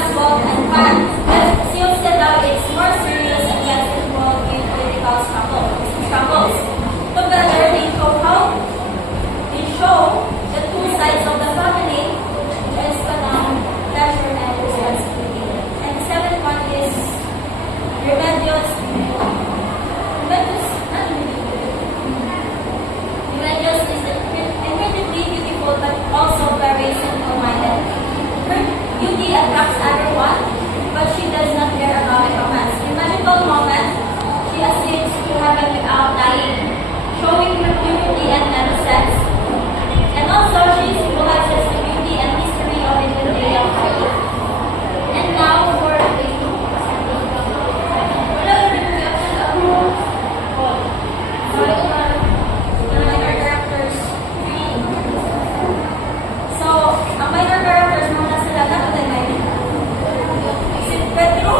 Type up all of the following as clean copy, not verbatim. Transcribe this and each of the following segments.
asphalt and pan. But seals that out it's more serious and gets involved in political struggles. Together, they show the two sides of the family, is pleasure and responsibility. And the seventh one is rebellious. Rebellious is incredibly beautiful but also very simple-minded. Her beauty attracts everyone, but she does not care about romance. In magical moments, she ascends to heaven without dying, showing her purity and innocence. And also, she symbolizes the beauty and history of the day of faith. And now for the minor characters. So, ang minor characters, muna sila na ito na si Pedro.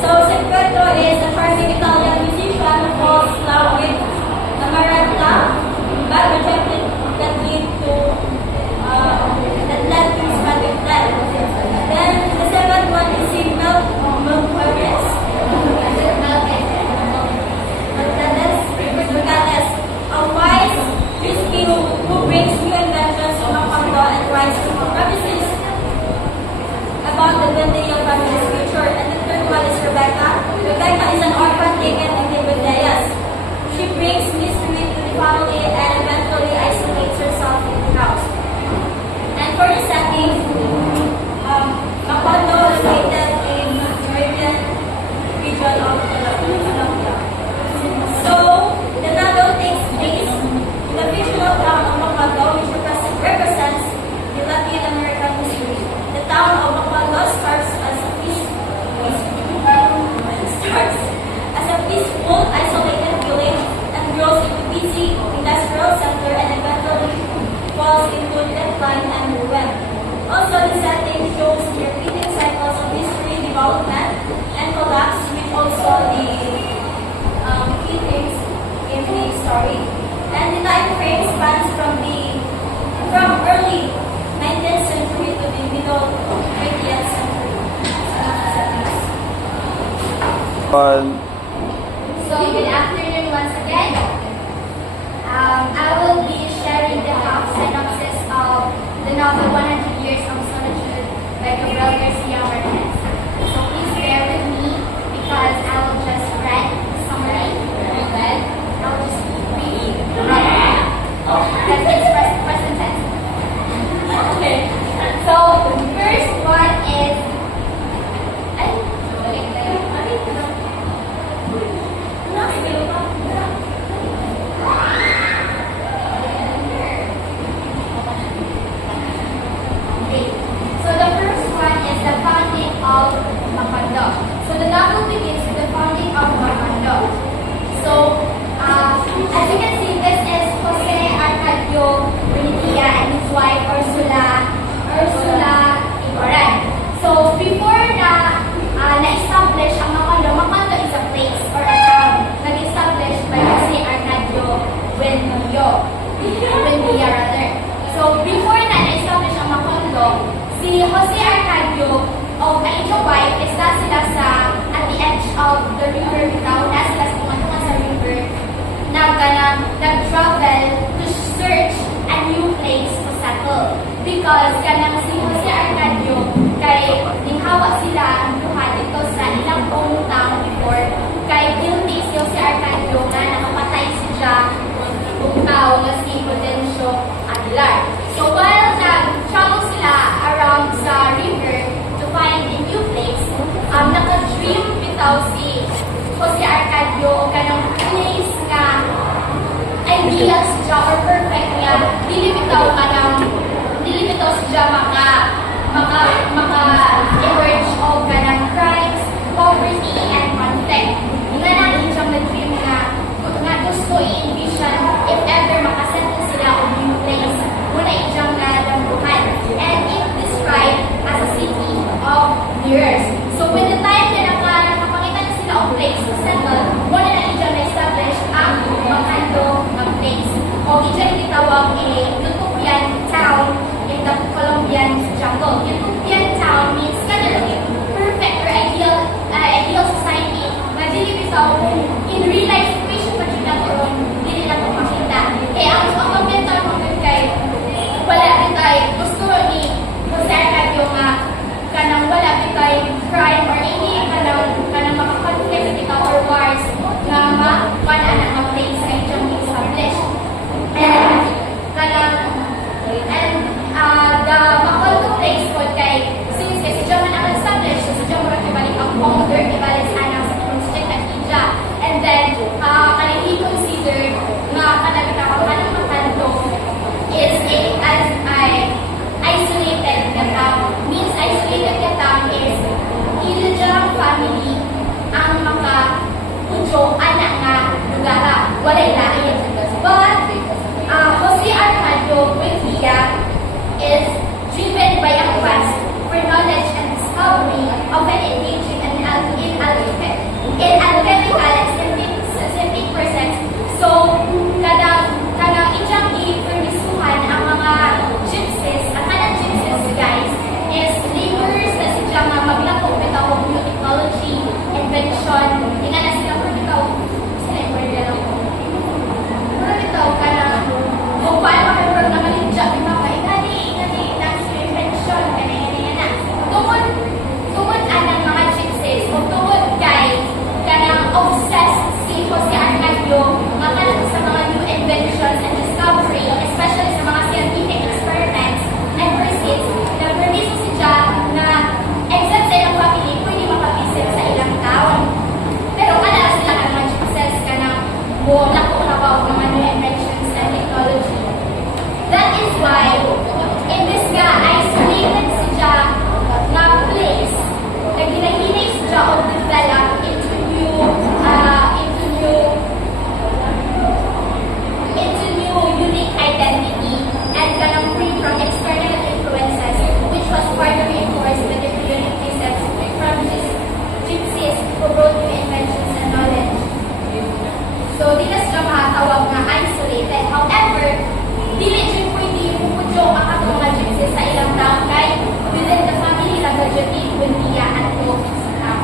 So, si Pedro is a charming Italian musician who falls in love with the Maranta, but rejected that lead to that led to his tragic death. Then the seventh one is si Melquiades, a wise risky who brings new inventions to Macondo and writes prophecies about the Bendiyo family's future. And the third one is Rebecca. Rebecca is an orphan taken in Hibedeas. She brings mystery to the family and eventually isolates herself in the house. And for the setting, Macondo is located in the Meridian region of Colombia. So, the novel takes place in the fictional town of Macondo, which represents the Latin American history. The town of Macondo starts as a peaceful, isolated village and grows into busy industrial center and eventually falls into decline and ruin. Also, the setting shows the repeating cycles of history, development, and collapse, which also the key things in the story. And the time frame spans from early 19th century to the middle 20th century. So, good afternoon once again. I will be sharing the half synopsis of the novel 100 Years of Solitude by Gabriel Garcia Marquez. So, please bear with me because I will just read the summary. I will just read because it's present tense. Okay. So, the first one is So the novel begins with the founding of Macondo. So, as you can see, this is Jose Arcadio Buendia and his wife Ursula Igoran. So, before na-establish ang Macondo, Macondo is a place or a town nag-established by Jose Arcadio Buendia rather. So, before na-establish ang Macondo, si Jose Arcadio of ang wife is na sila at the edge of the river bitaw, na sila sa tumantungan sa river, nag-travel to search a new place to settle. Because kanang si Jose Arcadio, kay ninghawa sila ang duha dito sa ilang hometown before, kay guilty si Jose Arcadio na nakapatay siya kung tao na si Prudencio Aguilar. So while nag-travel sila around sa river to find a new place, naka-dream bitaw si Jose Arcadio o kanang place nga ideal siya or perfect nga dili bitaw siya maka-emerge o kanang crimes, poverty, and conflict. Nga natin siyang nag-dream nga gusto i-envision if ever makasettle sila o new place muna siyang nalambuhan. And it described as a city of mirrors. tungod anang mga gypsies o tungod kay kanang obsessed si Jose Arcadio makalang sa mga new inventions and discovery, especially sa mga scientific experiments, ever since nag-permiso siya na except sa ilang family pwede makapisit sa ilang town. Pero kada sila ang mga gypsies kanang lako na ba mga new inventions and technology. That is why in this isolated siya na place na ginahinay siya o develop into new unique identity and ganang free from external influences, which was further reinforced by the unique precepts from gypsies who brought new inventions and knowledge. So, di na sila makatawag na isolated. However, dili siya pwede pupudyo ang atong mga gypsies sa ilang taon kay within the family lang gadyo ni Buendia at Go sa town.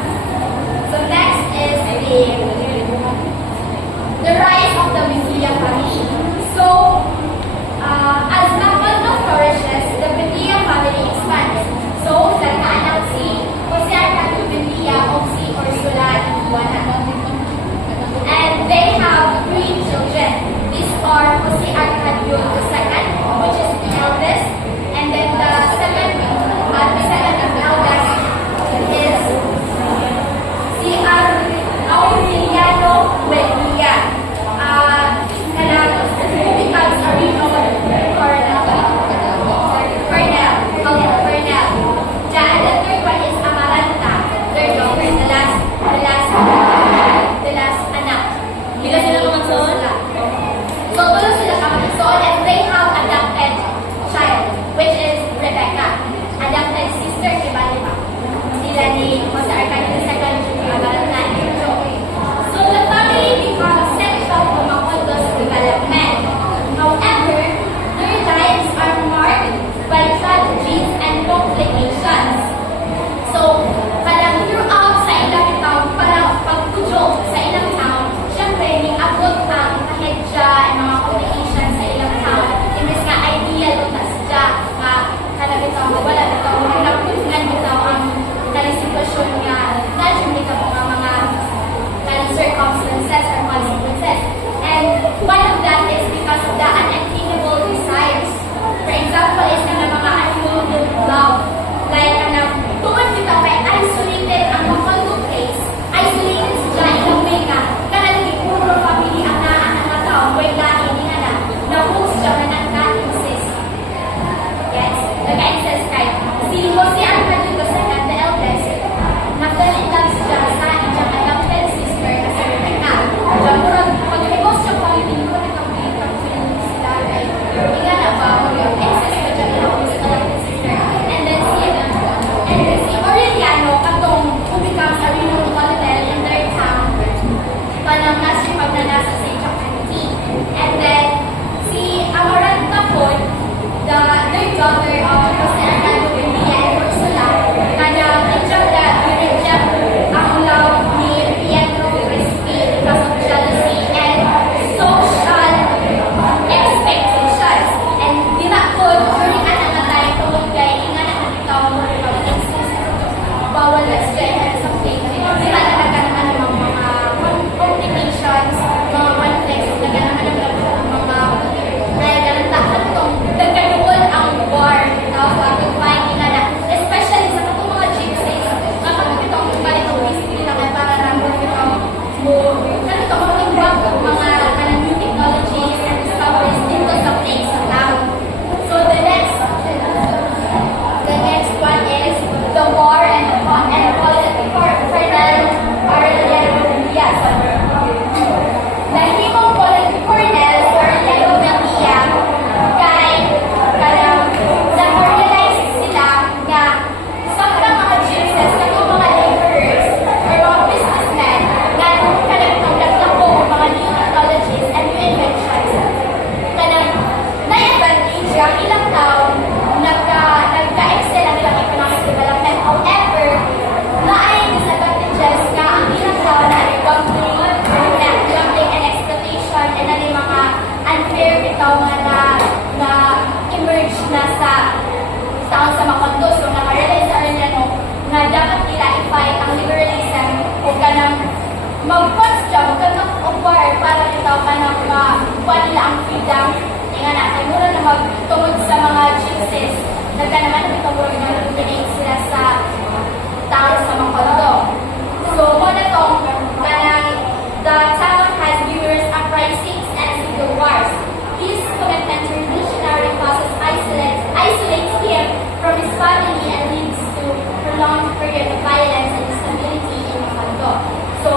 prolonged period of violence and instability in the mundo. So,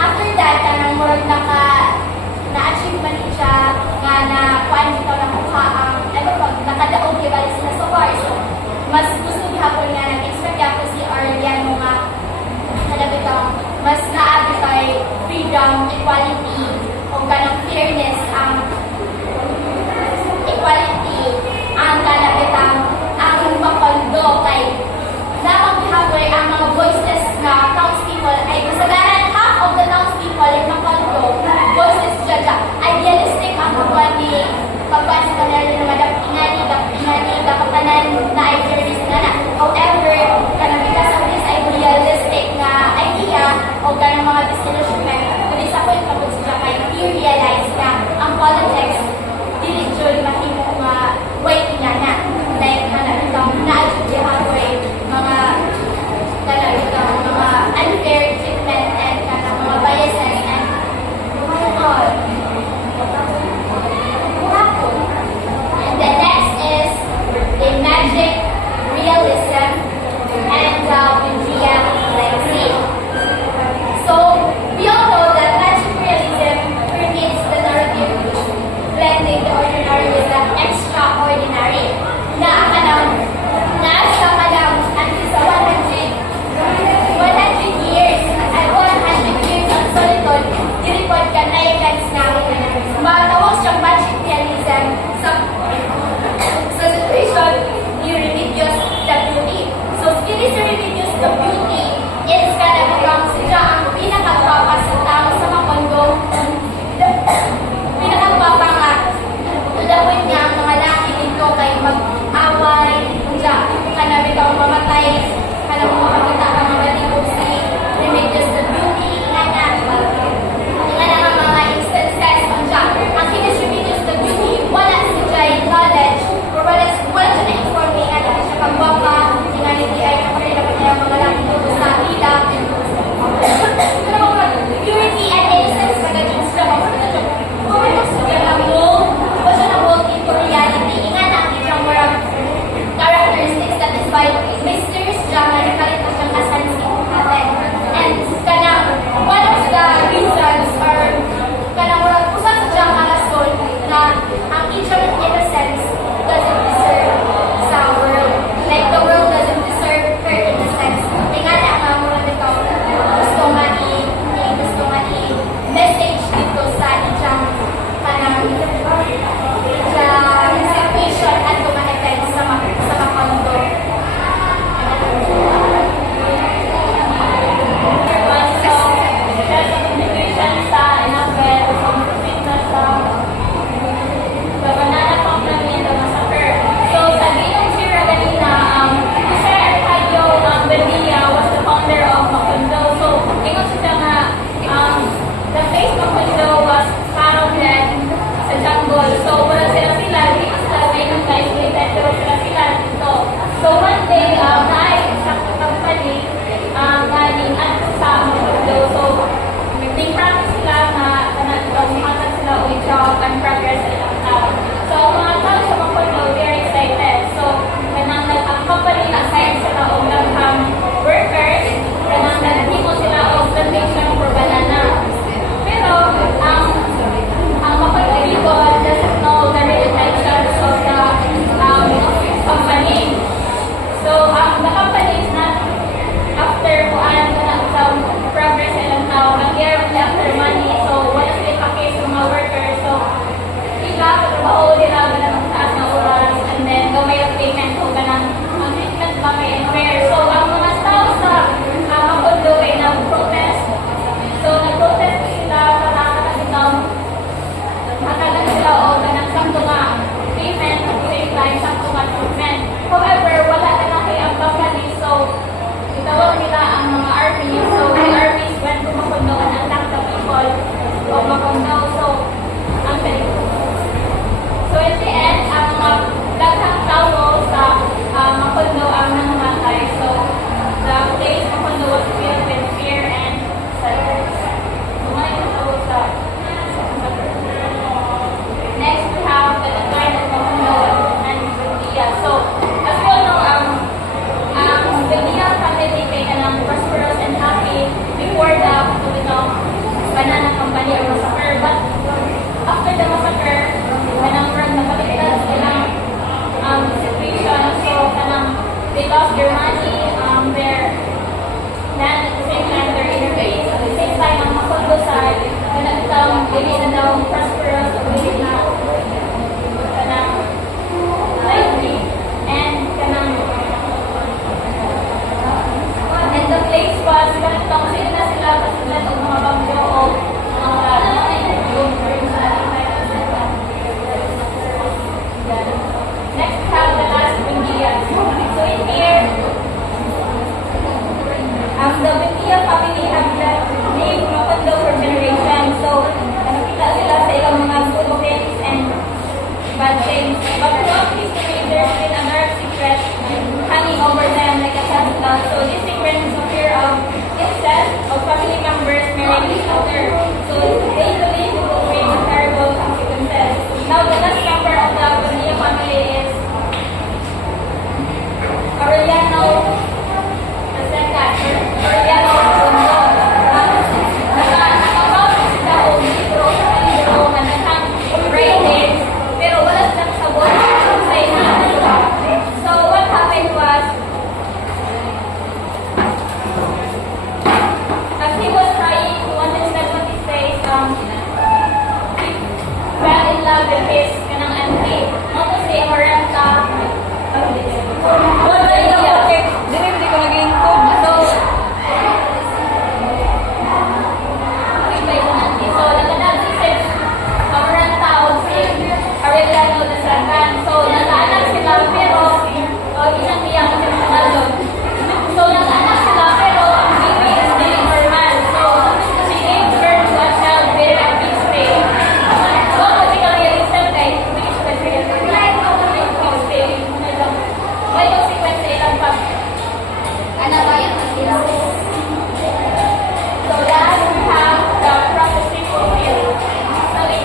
after that, kanang murag na-achieve man siya nga na kuan dito nakuha ang nakadaog balik sila sa war. So, mas gusto gihapon nga nag-expect ako si Arliano nga mas naabi kay freedom, equality, o kanang fairness ang equality ang kanabitang ang makondo kay dapat gihapon ang mga voiceless na townspeople ay kasagaran half of the townspeople ay makondo voiceless judge idealistic ang pagkuhan ni pagkuhan sa kanila na madapingani kapatanan na ay fairness nga na. However, kanang because of this idealistic na idea o kanang mga disillusionment, kundi sa point kapag dili na daw prosperous o dili na kanang lively and kanang and the place was ganitong sila na sila kasulat og mga bagyo o mga yung sa next we have the last Buendia. So in here, the Buendia family have lived Macondo for generations. So nakita sila sa ilang mga good things and bad things. But throughout history, there's been a dark secret hanging over them like a shadow. So this secret is a fear of incest of family members marrying each other. So they believe it will bring terrible consequences. Now the last member of the Buendia family is Aureliano the second, Aureliano Bundo. Nakabawal sila o libro na nakang rated, pero wala silang sabon sa ina. So what happened was, as he was trying to understand what he says, he fell in love with his kanang auntie. Not to say Horenta. Wala ina okay. Dili hindi ko naging good. So naganap si Sis Horenta o si Aureliano the second. So nag-anak sila pero isang iyak si Ronaldo. So nag-anak sila pero ang baby is still normal. So she gave birth to a child with a big stain. So kasi kami reason kay which was really like may consequence sa ilang pag Ano ba yung sila? so last we have the prophecy fulfilled. So in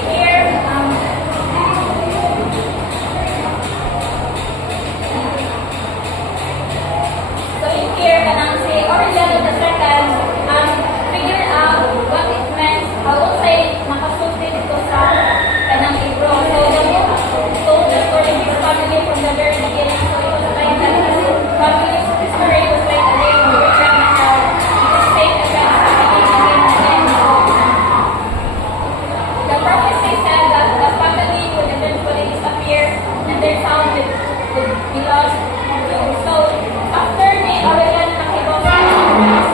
here, kanang si Aureliano the second figure out what it meant. How would say nakasulti dito sa kanang libro. So the book told the story of his family from the very beginning. So it was like that his family's history was like a day of regret and how the same events happening again and again. The prophecy said that the family would eventually disappear and their sound would be lost. So after the Aureliano nakibaw sa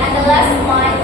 And the last one